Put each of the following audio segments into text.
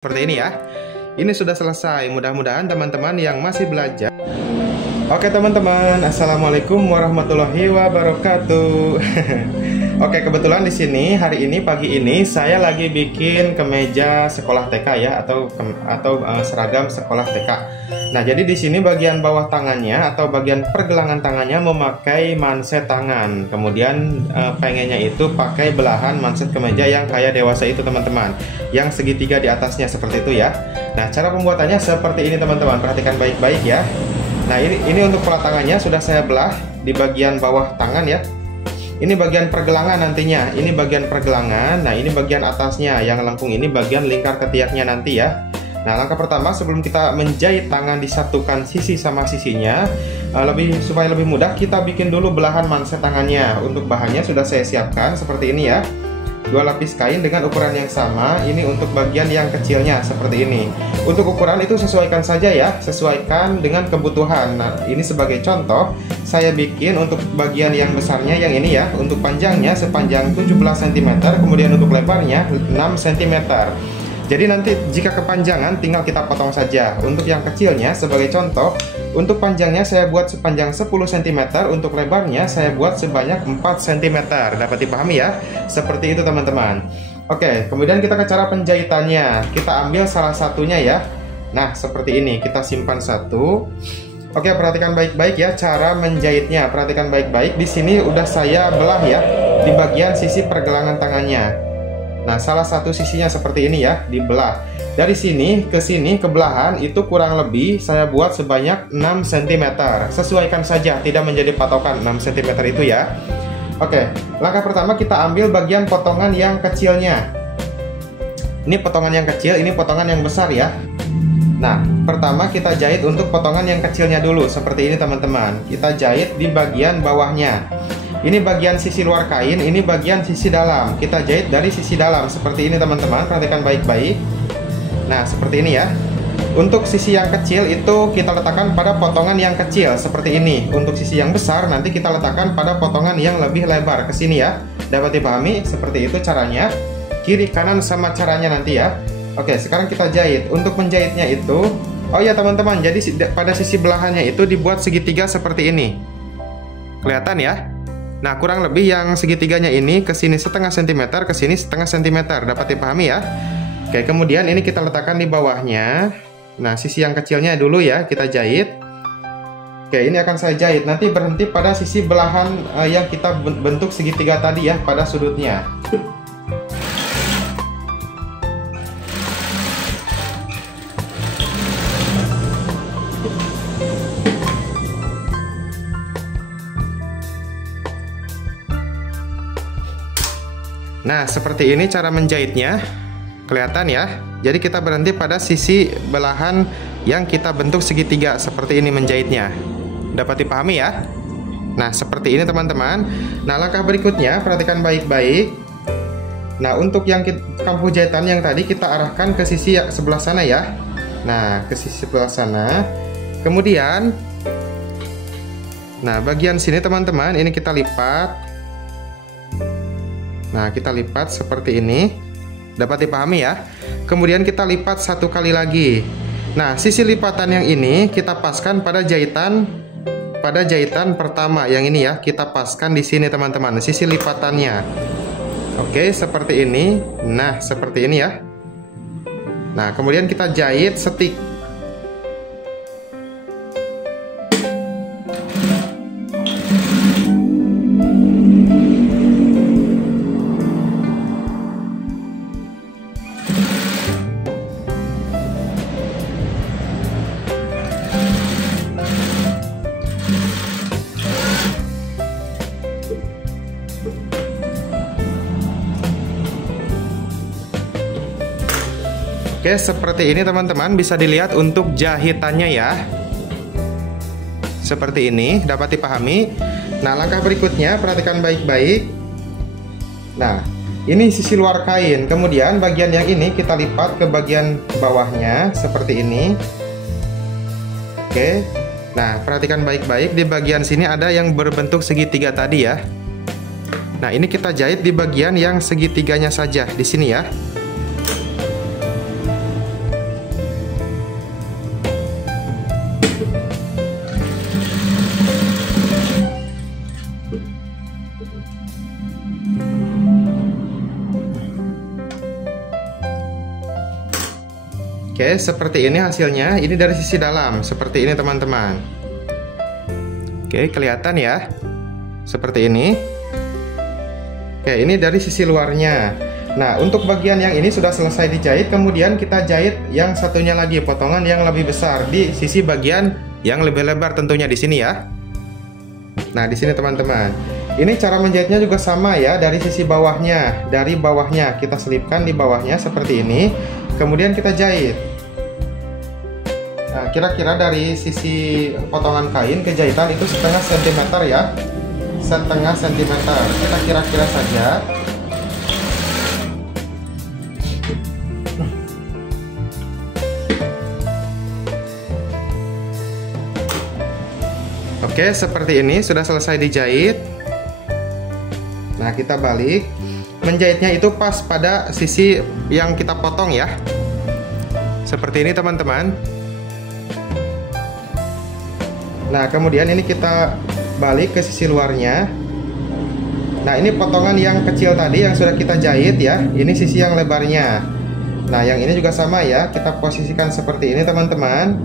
Seperti ini ya. Ini sudah selesai. Mudah-mudahan teman-teman yang masih belajar. Oke teman-teman, assalamualaikum warahmatullahi wabarakatuh. Oke, kebetulan di sini hari ini pagi ini saya lagi bikin kemeja sekolah TK ya, atau seragam sekolah TK. Nah, jadi di sini bagian bawah tangannya atau bagian pergelangan tangannya memakai manset tangan. Kemudian pengennya itu pakai belahan manset kemeja yang kayak dewasa itu teman-teman, yang segitiga di atasnya seperti itu ya. Nah, cara pembuatannya seperti ini teman-teman. Perhatikan baik-baik ya. Nah, ini untuk pola tangannya sudah saya belah di bagian bawah tangan ya. Ini bagian pergelangan nantinya. Ini bagian pergelangan. Nah, ini bagian atasnya yang lengkung, ini bagian lingkar ketiaknya nanti ya. Nah, langkah pertama sebelum kita menjahit tangan disatukan sisi sama sisinya, supaya lebih mudah kita bikin dulu belahan manset tangannya. Untuk bahannya sudah saya siapkan seperti ini ya. 2 lapis kain dengan ukuran yang sama. Ini untuk bagian yang kecilnya seperti ini. Untuk ukuran itu sesuaikan saja ya, sesuaikan dengan kebutuhan. Nah, ini sebagai contoh, saya bikin untuk bagian yang besarnya yang ini ya. Untuk panjangnya sepanjang 17 cm, kemudian untuk lebarnya 6 cm. Jadi nanti jika kepanjangan tinggal kita potong saja. Untuk yang kecilnya sebagai contoh, untuk panjangnya saya buat sepanjang 10 cm, untuk lebarnya saya buat sebanyak 4 cm. Dapat dipahami ya? Seperti itu teman-teman. Oke, kemudian kita ke cara penjahitannya. Kita ambil salah satunya ya. Nah, seperti ini. Kita simpan satu. Oke, perhatikan baik-baik ya cara menjahitnya. Perhatikan baik-baik. Di sini udah saya belah ya di bagian sisi pergelangan tangannya. Nah, salah satu sisinya seperti ini ya, dibelah. Dari sini ke belahan itu kurang lebih saya buat sebanyak 6 cm. Sesuaikan saja, tidak menjadi patokan 6 cm itu ya. Oke, langkah pertama kita ambil bagian potongan yang kecilnya. Ini potongan yang kecil, ini potongan yang besar ya. Nah, pertama kita jahit untuk potongan yang kecilnya dulu. Seperti ini teman-teman. Kita jahit di bagian bawahnya. Ini bagian sisi luar kain, ini bagian sisi dalam. Kita jahit dari sisi dalam seperti ini teman-teman. Perhatikan baik-baik. Nah, seperti ini ya. Untuk sisi yang kecil itu kita letakkan pada potongan yang kecil seperti ini. Untuk sisi yang besar nanti kita letakkan pada potongan yang lebih lebar ke sini ya. Dapat dipahami? Seperti itu caranya. Kiri kanan sama caranya nanti ya. Oke, sekarang kita jahit. Untuk menjahitnya itu, oh ya teman-teman, jadi pada sisi belahannya itu dibuat segitiga seperti ini. Kelihatan ya? Nah, kurang lebih yang segitiganya ini ke sini setengah cm, ke sini setengah cm. Dapat dipahami ya? Oke, kemudian ini kita letakkan di bawahnya. Nah, sisi yang kecilnya dulu ya, kita jahit. Oke, ini akan saya jahit. Nanti berhenti pada sisi belahan yang kita bentuk segitiga tadi ya, pada sudutnya. Nah, seperti ini cara menjahitnya. Kelihatan ya? Jadi kita berhenti pada sisi belahan yang kita bentuk segitiga. Seperti ini menjahitnya. Dapat dipahami ya? Nah, seperti ini teman-teman. Nah, langkah berikutnya perhatikan baik-baik. Nah, untuk yang kampu jahitan yang tadi kita arahkan ke sisi sebelah sana ya. Nah, ke sisi sebelah sana. Kemudian, nah, bagian sini teman-teman, ini kita lipat. Nah, kita lipat seperti ini. Dapat dipahami ya? Kemudian kita lipat satu kali lagi. Nah, sisi lipatan yang ini kita paskan pada jahitan pertama yang ini ya. Kita paskan di sini teman-teman, sisi lipatannya. Oke, seperti ini. Nah, seperti ini ya. Nah, kemudian kita jahit setik. Oke, seperti ini teman-teman, bisa dilihat untuk jahitannya ya. Seperti ini, dapat dipahami. Nah, langkah berikutnya perhatikan baik-baik. Nah, ini sisi luar kain. Kemudian bagian yang ini kita lipat ke bagian bawahnya seperti ini. Oke. Nah, perhatikan baik-baik, di bagian sini ada yang berbentuk segitiga tadi ya. Nah, ini kita jahit di bagian yang segitiganya saja di sini ya. Oke, seperti ini hasilnya. Ini dari sisi dalam, seperti ini teman-teman. Oke, kelihatan ya, seperti ini. Oke, ini dari sisi luarnya. Nah, untuk bagian yang ini sudah selesai dijahit. Kemudian kita jahit yang satunya lagi, potongan yang lebih besar di sisi bagian yang lebih lebar tentunya di sini ya. Nah, di sini teman-teman. Ini cara menjahitnya juga sama ya, dari sisi bawahnya. Dari bawahnya kita selipkan di bawahnya seperti ini. Kemudian kita jahit. Nah, kira-kira dari sisi potongan kain ke jahitan itu setengah sentimeter ya, setengah sentimeter. Kita kira-kira saja. Oke, seperti ini sudah selesai dijahit. Nah, kita balik. Menjahitnya itu pas pada sisi yang kita potong ya. Seperti ini teman-teman. Nah, kemudian ini kita balik ke sisi luarnya. Nah, ini potongan yang kecil tadi yang sudah kita jahit ya. Ini sisi yang lebarnya. Nah, yang ini juga sama ya. Kita posisikan seperti ini teman-teman.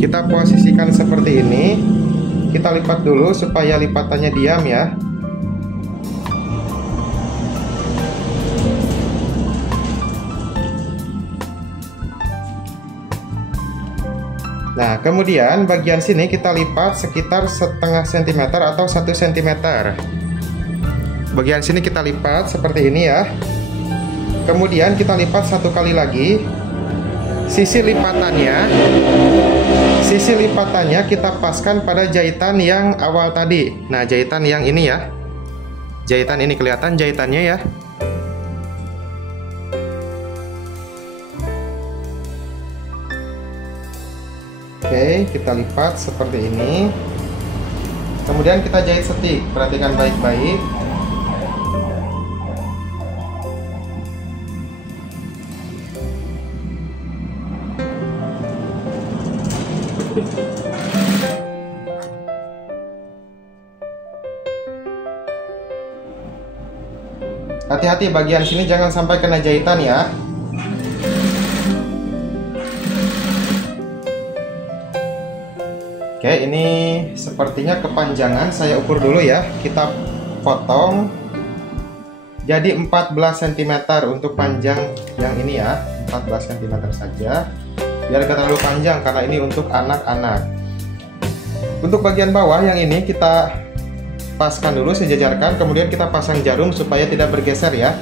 Kita posisikan seperti ini. Kita lipat dulu supaya lipatannya diam ya. Nah, kemudian bagian sini kita lipat sekitar setengah sentimeter atau 1 cm. Bagian sini kita lipat seperti ini ya. Kemudian kita lipat satu kali lagi. Sisi lipatannya kita paskan pada jahitan yang awal tadi. Nah, jahitan yang ini ya. Jahitan ini kelihatan jahitannya ya. Oke, kita lipat seperti ini. Kemudian kita jahit setik. Perhatikan baik-baik. Hati-hati bagian sini jangan sampai kena jahitan ya. Oke, ini sepertinya kepanjangan, saya ukur dulu ya. Kita potong jadi 14 cm untuk panjang yang ini ya. 14 cm saja, biar gak terlalu panjang karena ini untuk anak-anak. Untuk bagian bawah yang ini kita paskan dulu, sejajarkan, kemudian kita pasang jarum supaya tidak bergeser ya.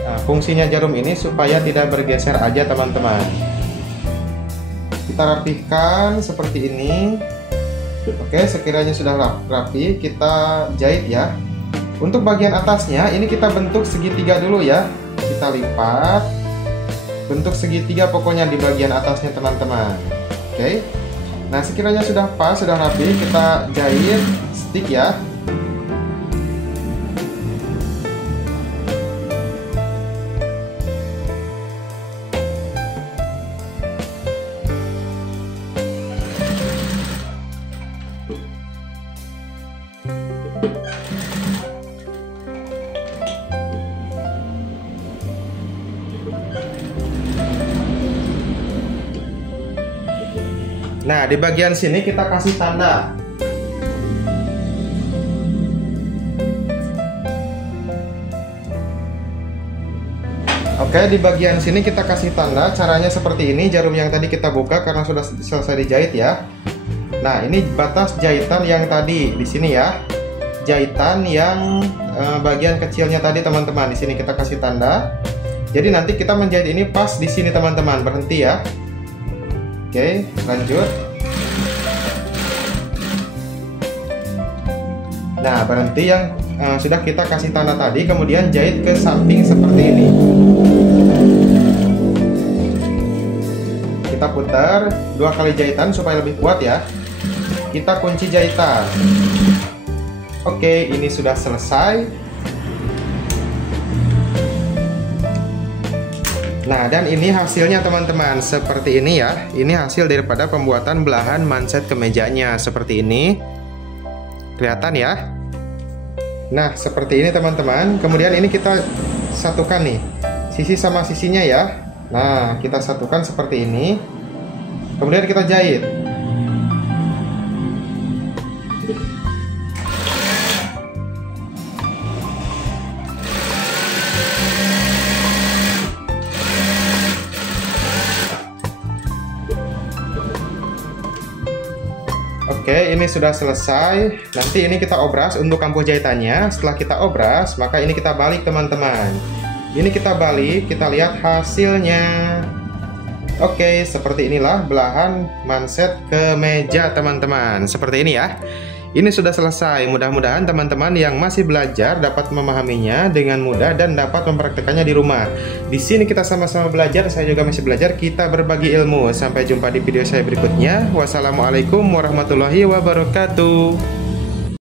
Nah, fungsinya jarum ini supaya tidak bergeser aja teman-teman. Kita rapihkan seperti ini. Oke, sekiranya sudah rapi, kita jahit ya. Untuk bagian atasnya ini kita bentuk segitiga dulu ya. Kita lipat, bentuk segitiga pokoknya di bagian atasnya teman-teman. Oke. Nah, sekiranya sudah pas, sudah rapi, kita jahit stick ya. Nah, di bagian sini kita kasih tanda. Oke, di bagian sini kita kasih tanda. Caranya seperti ini. Jarum yang tadi kita buka karena sudah selesai dijahit ya. Nah, ini batas jahitan yang tadi di sini ya. Jahitan yang bagian kecilnya tadi teman-teman. Di sini kita kasih tanda. Jadi nanti kita menjahit ini pas di sini teman-teman. Berhenti ya. Oke, lanjut. Nah, berhenti yang sudah kita kasih tanda tadi, kemudian jahit ke samping seperti ini. Kita putar 2 kali jahitan supaya lebih kuat ya. Kita kunci jahitan. Oke, ini sudah selesai. Nah, dan ini hasilnya teman-teman, seperti ini ya. Ini hasil daripada pembuatan belahan manset kemejanya seperti ini. Kelihatan ya. Nah, seperti ini teman-teman. Kemudian ini kita satukan nih, sisi sama sisinya ya. Nah, kita satukan seperti ini. Kemudian kita jahit. Oke, ini sudah selesai. Nanti ini kita obras untuk kampuh jahitannya. Setelah kita obras, maka ini kita balik teman-teman. Ini kita balik, kita lihat hasilnya. Oke, seperti inilah belahan manset kemeja teman-teman. Seperti ini ya. Ini sudah selesai. Mudah-mudahan teman-teman yang masih belajar dapat memahaminya dengan mudah dan dapat mempraktekannya di rumah. Di sini kita sama-sama belajar, saya juga masih belajar, kita berbagi ilmu. Sampai jumpa di video saya berikutnya. Wassalamualaikum warahmatullahi wabarakatuh.